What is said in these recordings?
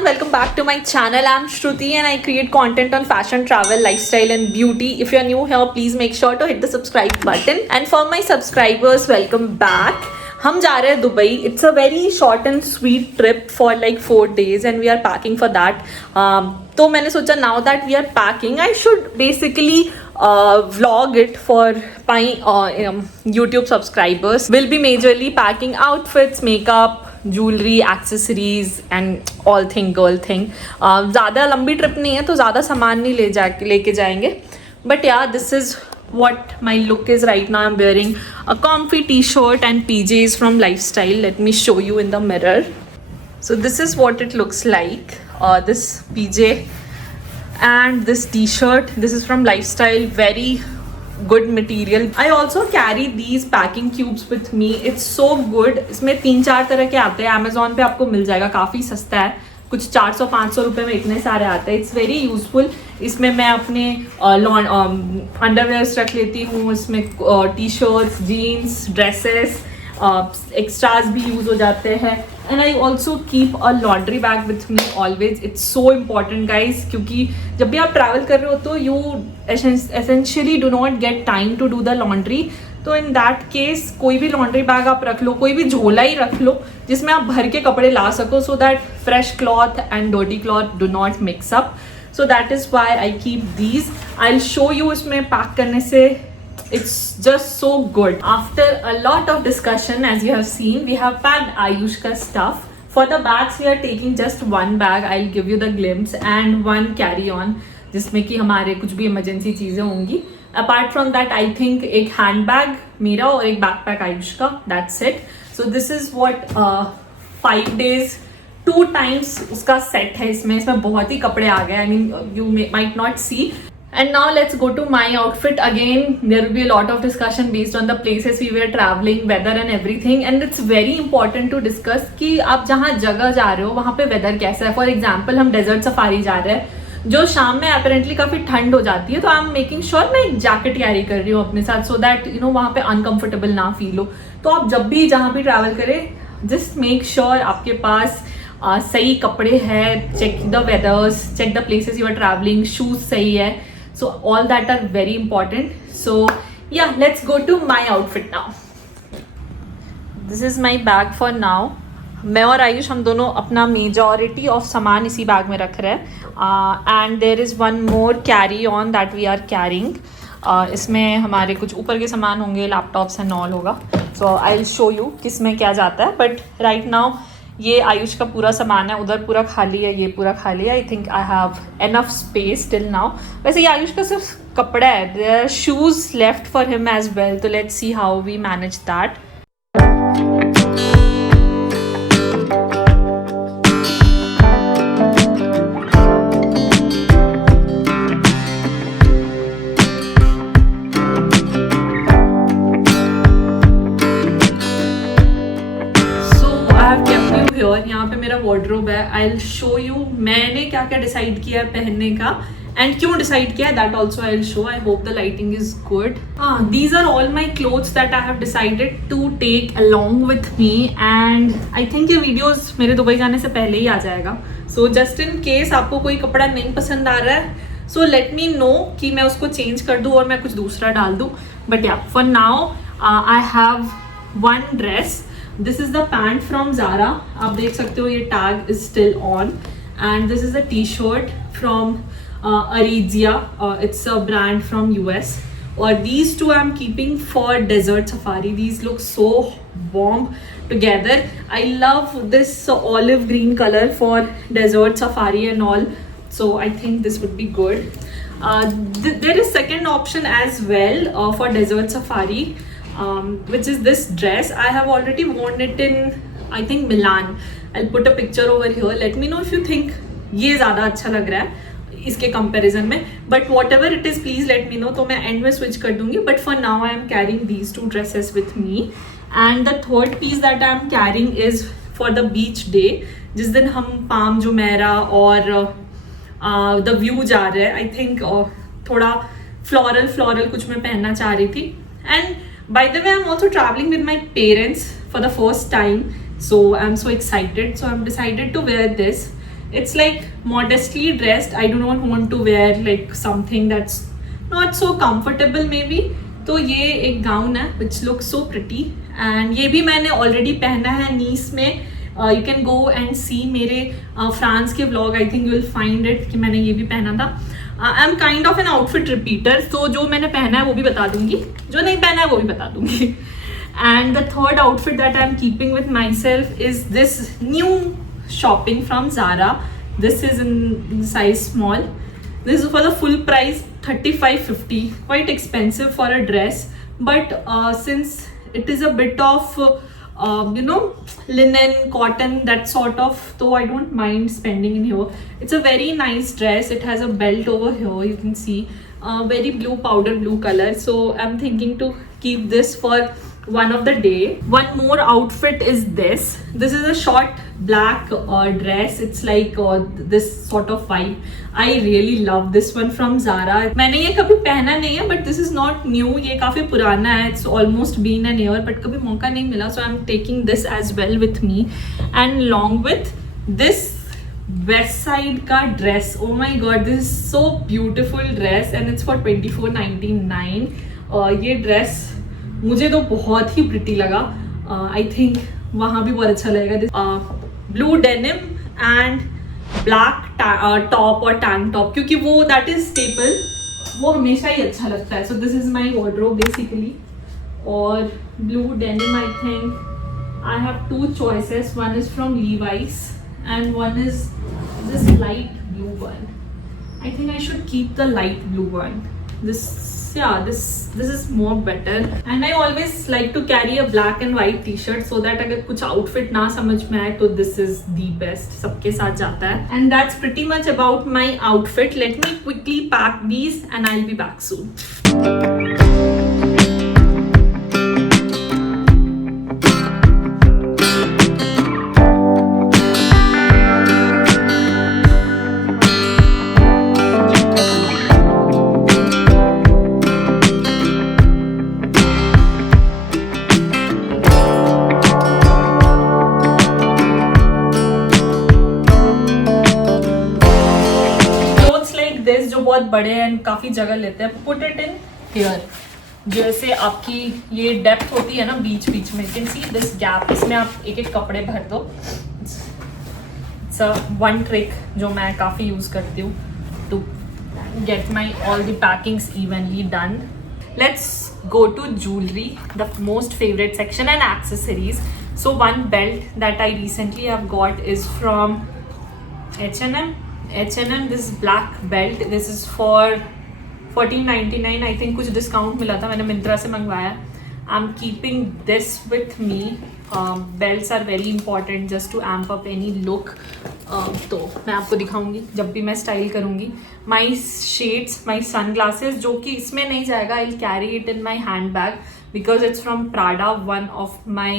everyone, welcome back to my channel. I'm Shruti and I create content on fashion, travel, lifestyle and beauty. If you're new here, please make sure to hit the subscribe button. And for my subscribers, welcome back. हम जा रहे हैं Dubai. It's a very short and sweet trip for like 4 days and we are packing for that. तो मैंने सोचा now that we are packing, I should basically vlog it for my YouTube subscribers. We'll be majorly packing outfits, makeup, jewelry, accessories and all thing girl thing. ज़्यादा लंबी trip नहीं है तो ज़्यादा सामान नहीं लेके जाएंगे. But yeah, this is what my look is right now. I'm wearing a comfy t-shirt and PJs from Lifestyle. Let me show you in the mirror. So this is what it looks like. This PJ and this t-shirt. This is from Lifestyle. Very good material. I also carry these packing cubes with me. It's so good. इसमें 3-4 तरह के आते हैं. Amazon पे आपको मिल जाएगा. काफ़ी सस्ता है. कुछ 400-500 रुपये में इतने सारे आते हैं. It's very useful. इसमें मैं अपने अंडरवेयर्स रख लेती हूँ. इसमें T shirts, jeans, dresses, extras भी यूज़ हो जाते हैं. And I also keep a laundry bag with me always. It's so important guys, क्योंकि जब भी आप ट्रैवल कर रहे हो तो you essentially do not get time to do the laundry. तो इन दैट केस कोई भी लॉन्ड्री बैग आप रख लो, कोई भी झोला ही रख लो जिसमें आप भर के कपड़े ला सको, so that fresh cloth and dirty cloth do not mix up. So that is why I keep these. I will show you इसमें पैक करने से. It's just so good. After a lot of discussion, as you have seen, we have packed Ayushka stuff. For the bags, we are taking just one bag. I'll give you the glimpse and one carry-on, जिसमें कि हमारे कुछ भी emergency चीज़ें होंगी. Apart from that, I think एक handbag मेरा और एक backpack Ayushka. That's it. So this is what 5 days 2 times उसका set है. इसमें बहुत ही कपड़े आ गए. I mean, you might not see. And now let's go to my outfit. Again, there will be a lot of discussion based on the places we were traveling, weather and everything. And it's very important to discuss कि आप जहाँ जगह जा रहे हो वहाँ पे weather कैसा है. For example, हम desert safari जा रहे हैं जो शाम में apparently काफ़ी ठंड हो जाती है, तो I'm making sure मैं एक जैकेट कैरी कर रही हूँ अपने साथ, so that you know वहाँ पे uncomfortable ना फील हो. तो आप जब भी जहाँ भी ट्रैवल करें, just make sure आपके पास सही कपड़े हैं. Check the weathers, check the places you are traveling, shoes सही है. So all that are very important. So yeah, let's go to my outfit now. This is my bag for now. मैं और आयुष हम दोनों अपना मेजॉरिटी ऑफ सामान इसी bag में रख रहे हैं. And there is one more carry on that we are carrying. इसमें हमारे कुछ ऊपर के सामान होंगे, लैपटॉप्स एंड ऑल होगा. सो आई विल शो यू किस में क्या जाता है. बट राइट नाउ ये आयुष का पूरा सामान है. उधर पूरा खाली है, ये पूरा खाली है. I think I have enough space till now. वैसे ये आयुष का सिर्फ कपड़ा है. There are shoes left for him as well. तो let's see how we manage that. यहाँ पे मेरा वार्डरोब है. आई विल शो यू मैंने क्या क्या डिसाइड किया पहनने का एंड क्यों डिसाइड किया. That also I will show. I hope the lighting is good. These are all my clothes that I have decided to take along with me. And I think ये videos मेरे Dubai जाने से पहले ही आ जाएगा. So just in case आपको कोई कपड़ा नहीं पसंद आ रहा है, सो लेट मी नो कि मैं उसको चेंज कर दूँ और मैं कुछ दूसरा डाल दूँ. बट या for now I have one dress. This is the pant from Zara. आप देख सकते हो ये tag is still on. And this is a t-shirt from Aritzia. It's a brand from US. Or these two I'm keeping for desert safari. These look so warm together. I love this olive green color for desert safari and all. So I think this would be good. There is second option as well for desert safari. Which is this dress. I have already worn it in I think Milan. I'll put a picture over here. Let me know if you think ये ज़्यादा अच्छा लग रहा है इसके comparison में. But whatever it is, please let me know. तो मैं end में switch कर दूँगी. But for now I am carrying these 2 dresses with me. And the third piece that I am carrying is for the beach day. जिस दिन हम palm Jumeirah और the view जा रहे हैं. I think थोड़ा floral कुछ मैं पहनना चाह रही थी. And by the way, I'm also traveling with my parents for the first time, so I'm so excited. So I'm decided to wear this. It's like modestly dressed. I do not want to wear like something that's not so comfortable maybe. तो ये एक gown है which looks so pretty, and ये भी मैंने already पहना है नीस में. You can go and see मेरे फ्रांस के vlog. I think you will find it कि मैंने ये भी पहना था. I am kind of an outfit repeater, तो जो मैंने पहना है वो भी बता दूंगी, जो नहीं पहना है वो भी बता दूंगी. And the third outfit that I am keeping with my self is this new shopping from Zara. This is in size small. This is for the full price 35.50. Quite expensive for a dress, but since it is a bit of linen, cotton, that sort of, though I don't mind spending in here. It's a very nice dress. It has a belt over here, you can see, very blue, powder blue color. So I'm thinking to keep this for one of the day. One more outfit is this. This is a short black dress. It's like this sort of vibe. I really love this one from Zara. मैंने ये कभी पहना नहीं है, but this is not new. ये काफी पुराना है. It's almost been an year, but कभी मौका नहीं मिला. So I'm taking this as well with me, and along with this west side का dress. Oh my god, this is so beautiful dress, and it's for 24.99. ये dress मुझे तो बहुत ही pretty लगा. आई थिंक वहाँ भी बहुत अच्छा लगेगा. Blue denim and black top और टैंक टॉप, क्योंकि वो दैट इज स्टेपल, वो हमेशा ही अच्छा लगता है. So this is my wardrobe basically. और blue denim, I think I have two choices. One is from Levi's and one is this light blue one. I think I should keep the light blue one. This is more better, and I always like to carry a black and white t-shirt so that अगर कुछ outfit ना समझ में आए तो this is the best, सबके साथ जाता है. And that's pretty much about my outfit. Let me quickly pack these and I'll be back soon. बहुत बड़े एंड काफी जगह लेते हैं. Put it in here. जैसे आपकी ये डेप्थ होती है ना बीच बीच में, you can see this gap, इसमें आप एक एक कपड़े भर दो. इट्स अ वन ट्रिक जो मैं काफी यूज करती हूँ to get my all the packings evenly done. Let's go to jewelry, the most favorite section, and accessories. So one belt that I recently have got is from H&M. This black belt, this is for 14.99. I think कुछ discount मिला था, मैंने मिंत्रा से मंगवाया. I'm keeping this with me. Belts are very important just to amp up any look. तो मैं आपको दिखाऊंगी जब भी मैं स्टाइल करूंगी. My shades, my sunglasses, जो कि इसमें नहीं जाएगा. I'll carry it in my handbag because it's from Prada, one of my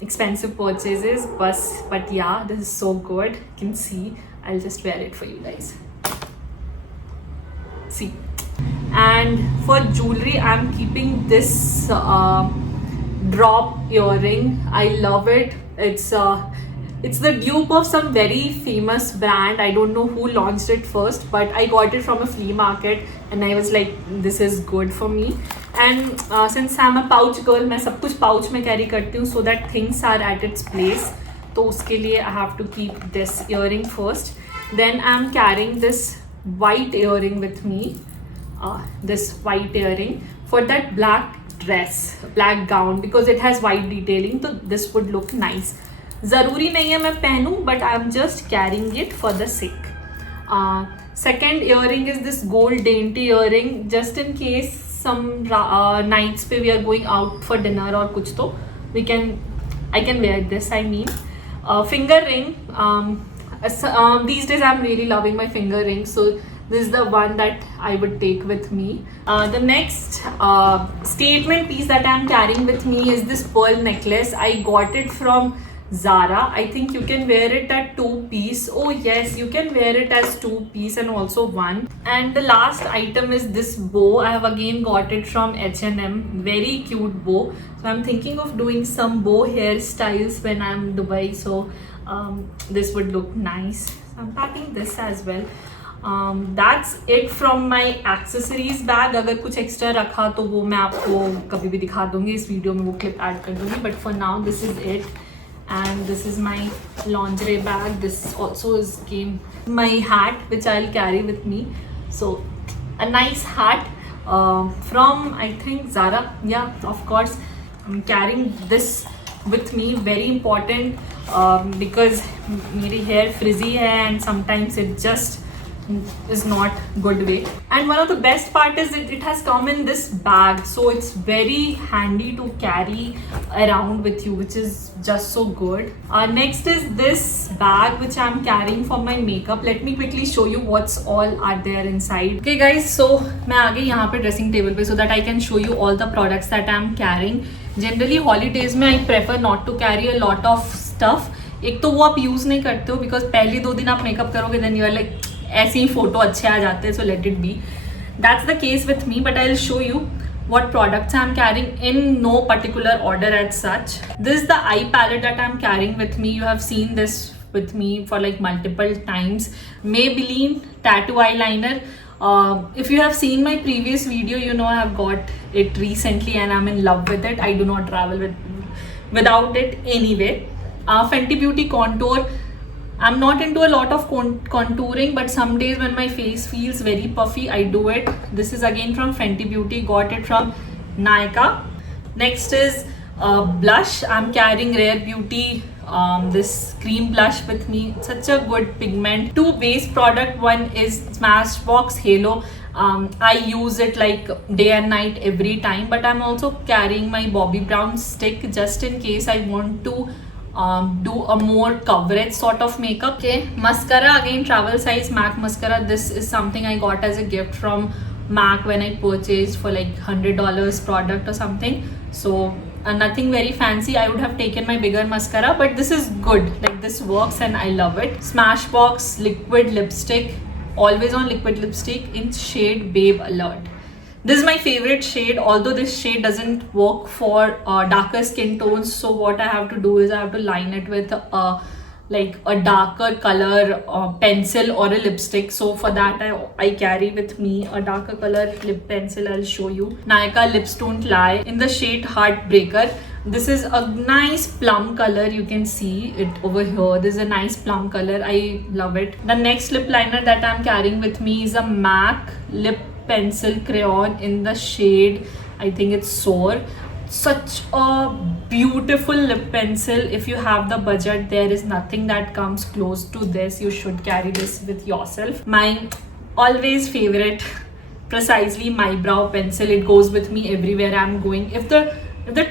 expensive purchases. But yeah, this is so good. You can see. I'll just wear it for you guys. See. And for jewelry, I'm keeping this drop earring. I love it. It's the dupe of some very famous brand. I don't know who launched it first, but I got it from a flea market and I was like, this is good for me. And since I'm a pouch girl, मैं सब कुछ pouch में carry करती हूँ so that things are at its place. तो उसके लिए I have to keep this earring first. Then I'm carrying this white earring with me. This white earring for that black dress, black gown, because it has white detailing. So this would look nice. ज़रूरी नहीं है मैं पहनूँ, but I'm just carrying it for the sake. Second earring is this gold dainty earring, just in case some nights पे we are going out for dinner or कुछ तो I can wear this. I mean, finger ring. These days I'm really loving my finger ring, so this is the one that I would take with me. The next statement piece that I'm carrying with me is this pearl necklace. I got it from Zara. I think you can wear it at 2-piece. Oh yes, you can wear it as 2-piece and also 1. And the last item is this bow. I have again got it from H&M. Very cute bow. So I'm thinking of doing some bow hairstyles when I'm in Dubai. So this would look nice. So I'm packing this as well. That's it from my accessories bag. अगर कुछ extra रखा तो वो मैं आपको कभी भी दिखा दूँगी, इस वीडियो में वो clip add कर दूँगी. But for now this is it. And this is my lingerie bag. This also came my hat which I'll carry with me. So a nice hat from I think Zara. Yeah, of course I'm carrying this with me. Very important because मेरी hair frizzy है and sometimes it just is not good way. And one of the best part is it has come in this bag, so it's very handy to carry around with you, which is just so good. Next is this bag which I'm carrying for my makeup. Let me quickly show you what's all are there inside. Okay guys, so मैं आ गई यहाँ पे dressing table पे so that I can show you all the products that I'm carrying. Generally holidays में I prefer not to carry a lot of stuff. एक तो वो आप यूज़ नहीं करते हो because पहले 2 दिन आप मेकअप करोगे then you are like ऐसे ही फोटो अच्छे आ जाते हैं, so let it be. That's the case with me, but I'll show you what products I'm carrying in no particular order as such. This is the eye palette that I'm carrying with me. You have seen this with me for like multiple times. Maybelline tattoo eyeliner. If you have seen my previous video, you know I have got it recently and I'm in love with it. I do not travel without it anyway. Fenty Beauty contour. I'm not into a lot of contouring, but some days when my face feels very puffy, I do it. This is again from Fenty Beauty, got it from Nykaa. Next is blush. I'm carrying Rare Beauty this cream blush with me. Such a good pigment. 2 base product. One is Smashbox Halo. I use it like day and night every time, but I'm also carrying my Bobbi Brown stick just in case I want to do a more coverage sort of makeup. Okay, mascara again travel size MAC mascara. This is something I got as a gift from MAC when I purchased for like $100 product or something. So nothing very fancy. I would have taken my bigger mascara, but this is good. Like this works and I love it. Smashbox liquid lipstick. Always on liquid lipstick in shade Babe Alert. This is my favorite shade, although this shade doesn't work for darker skin tones. So what I have to do is I have to line it with like a darker color pencil or a lipstick. So for that I carry with me a darker color lip pencil. I'll show you. Nykaa Lips Don't Lie in the shade Heartbreaker. This is a nice plum color. You can see it over here. This is a nice plum color. I love it. The next lip liner that I'm carrying with me is a MAC lip pencil crayon in the shade, I think it's Soar. Such a beautiful lip pencil. If you have the budget, there is nothing that comes close to this. You should carry this with yourself. My always favorite, precisely my brow pencil. It goes with me everywhere I'm going. If the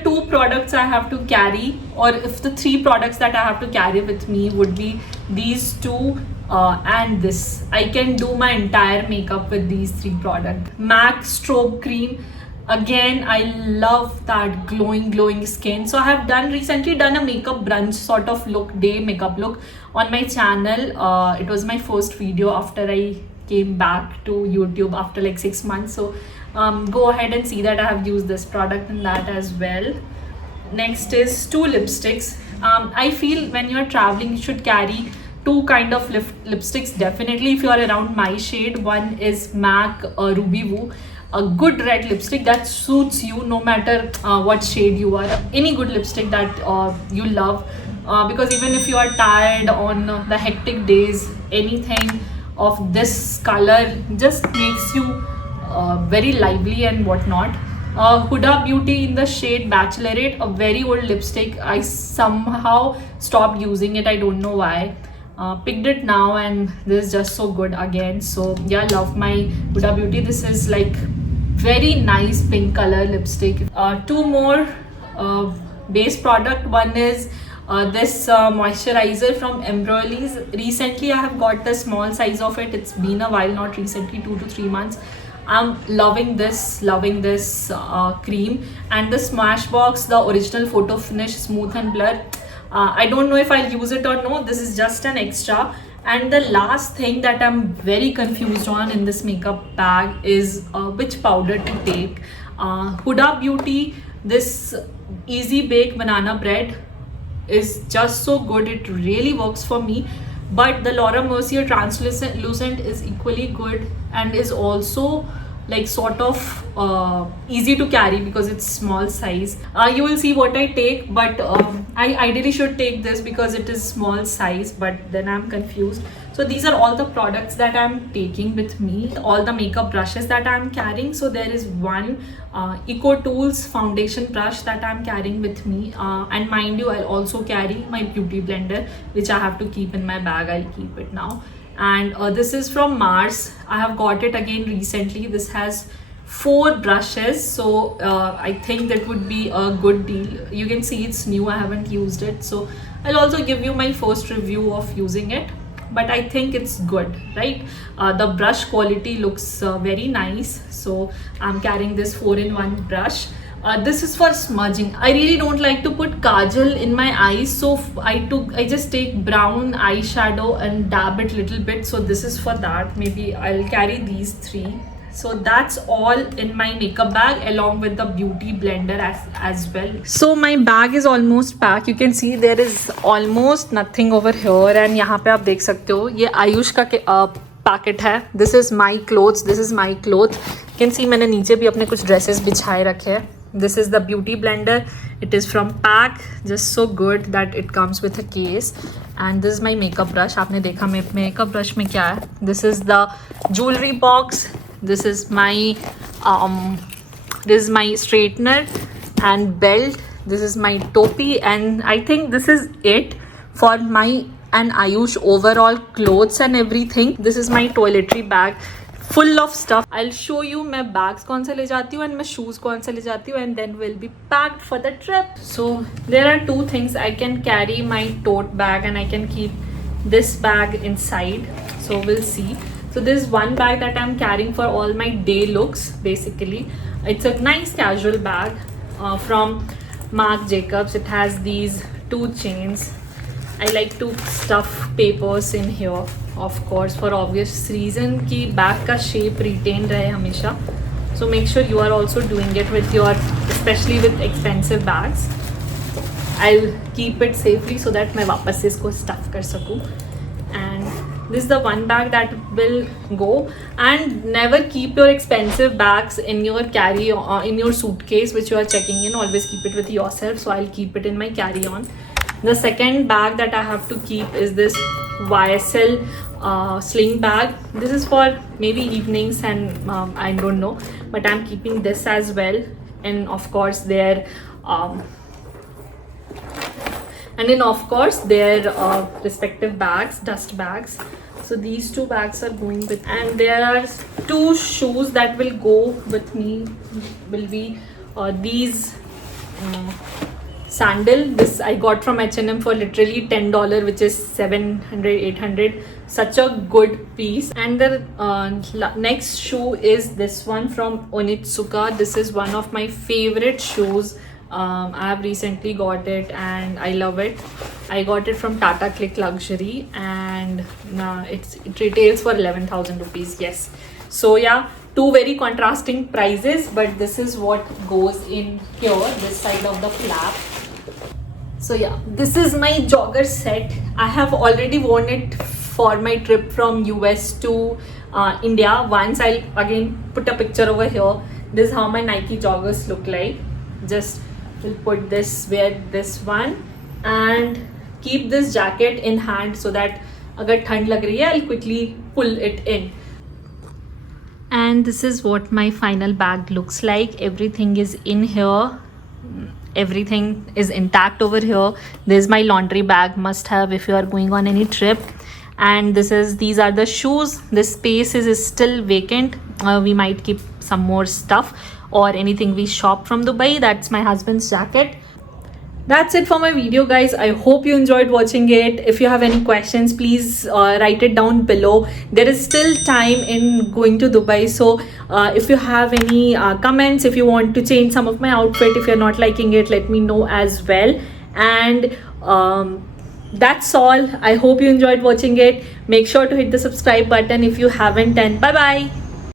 2 products I have to carry, or if the 3 products that I have to carry with me would be these 2 and this, I can do my entire makeup with these 3 products. MAC Strobe Cream. Again, I love that glowing skin. So I have recently done a makeup brunch sort of look, day makeup look on my channel. It was my first video after I came back to YouTube after like 6 months. So go ahead and see that I have used this product in that as well. Next is 2 lipsticks. I feel when you're traveling, you should carry 2 kind of lipsticks definitely if you are around my shade. One is MAC Ruby Woo, a good red lipstick that suits you no matter what shade you are. Any good lipstick that you love, because even if you are tired on the hectic days, anything of this color just makes you very lively and whatnot. Huda Beauty in the shade Bachelorette, a very old lipstick. I somehow stopped using it. I don't know why. Picked it now and this is just so good again. So yeah, love my Huda Beauty. This is like very nice pink color lipstick. 2 more base product. One is this moisturizer from Embroily's. Recently I have got the small size of it. It's been a while, not recently, 2 to 3 months. I'm loving this cream. And the Smashbox, the original photo finish smooth and blur. I don't know if I'll use it or no. This is just an extra. And the last thing that I'm very confused on in this makeup bag is which powder to take. Huda Beauty, this Easy Bake Banana Bread. is just so good. It really works for me. But the Laura Mercier translucent is equally good and is also like sort of easy to carry because it's small size. You will see what I take, but I ideally should take this because it is small size, but then I'm confused. So these are all the products that I'm taking with me, all the makeup brushes that I'm carrying. So there is one Eco Tools foundation brush that I'm carrying with me, and mind you, I'll also carry my beauty blender, which I have to keep in my bag. I'll keep it now. And this is from Mars. I have got it again recently. This has 4 brushes, so I think that would be a good deal. You can see it's new, I haven't used it, so I'll also give you my first review of using it. But I think it's good, right? The brush quality looks very nice, so I'm carrying this 4-in-1 brush. This is for smudging. I really don't like to put kajal in my eyes, so I just take brown eyeshadow and dab it little bit. So this is for that. Maybe I'll carry these 3. So that's all in my makeup bag along with the beauty blender as well. So my bag is almost packed. You can see there is almost nothing over here, and यहाँ पे आप देख सकते हो ये आयुष का packet है. This is my clothes. This is my clothes. You can see मैंने नीचे भी अपने कुछ dresses बिछाए रखे हैं. This is the beauty blender. It is from Pack. Just so good that it comes with a case. And this is my makeup brush. आपने देखा makeup brush में क्या है. This is the jewelry box. This is my straightener and belt. This is my topi, and I think this is it for my and Ayush overall clothes and everything. This is my toiletry bag full of stuff. I'll show you मैं bags कौन सा ले जाती हूँ and मैं shoes कौन सा ले जाती हूँ, and then we'll be packed for the trip. So there are 2 things. I can carry my tote bag and I can keep this bag inside. So we'll see. So this is one bag that I'm carrying for all my day looks basically. It's a nice casual bag from Marc Jacobs. It has these 2 chains. I like to stuff papers in here, of course, for obvious reason कि bag का shape retain रहे हमेशा. So make sure you are also doing it with your, especially with expensive bags. I'll keep it safely so that मैं वापस से इसको stuff कर सकूँ. And this is the one bag that will go. And never keep your expensive bags in your in your suitcase which you are checking in. Always keep it with yourself. So I'll keep it in my carry-on. The second bag that I have to keep is this YSL sling bag. This is for maybe evenings and I don't know, but I'm keeping this as well. And of course their respective bags, dust bags. So these 2 bags are going with, and there are 2 shoes that will go with me. Will be these sandal. This I got from H&M for literally $10, which is 700-800. Such a good piece. And the next shoe is this one from Onitsuka. This is one of my favorite shoes. I have recently got it and I love it. I got it from Tata Click Luxury, and it retails for 11,000 rupees. Yes. So yeah, 2 very contrasting prices, but this is what goes in here, this side of the flap. So yeah, this is my jogger set. I have already worn it for my trip from US to India. Once I'll again put a picture over here. This is how my Nike joggers look like. Just will put this, wear this one, and keep this jacket in hand so that agar thand lag rahi hai, I'll quickly pull it in. And this is what my final bag looks like. Everything is in here. Everything is intact over here. There's my laundry bag, must have if you are going on any trip. And these are the shoes. This space is still vacant. We might keep some more stuff or anything we shop from Dubai. That's my husband's jacket. That's it for my video, guys. I hope you enjoyed watching it. If you have any questions, please write it down below. There is still time in going to Dubai, so if you have any comments, if you want to change some of my outfit, if you're not liking it, let me know as well. And that's all. I hope you enjoyed watching it. Make sure to hit the subscribe button if you haven't, and bye bye.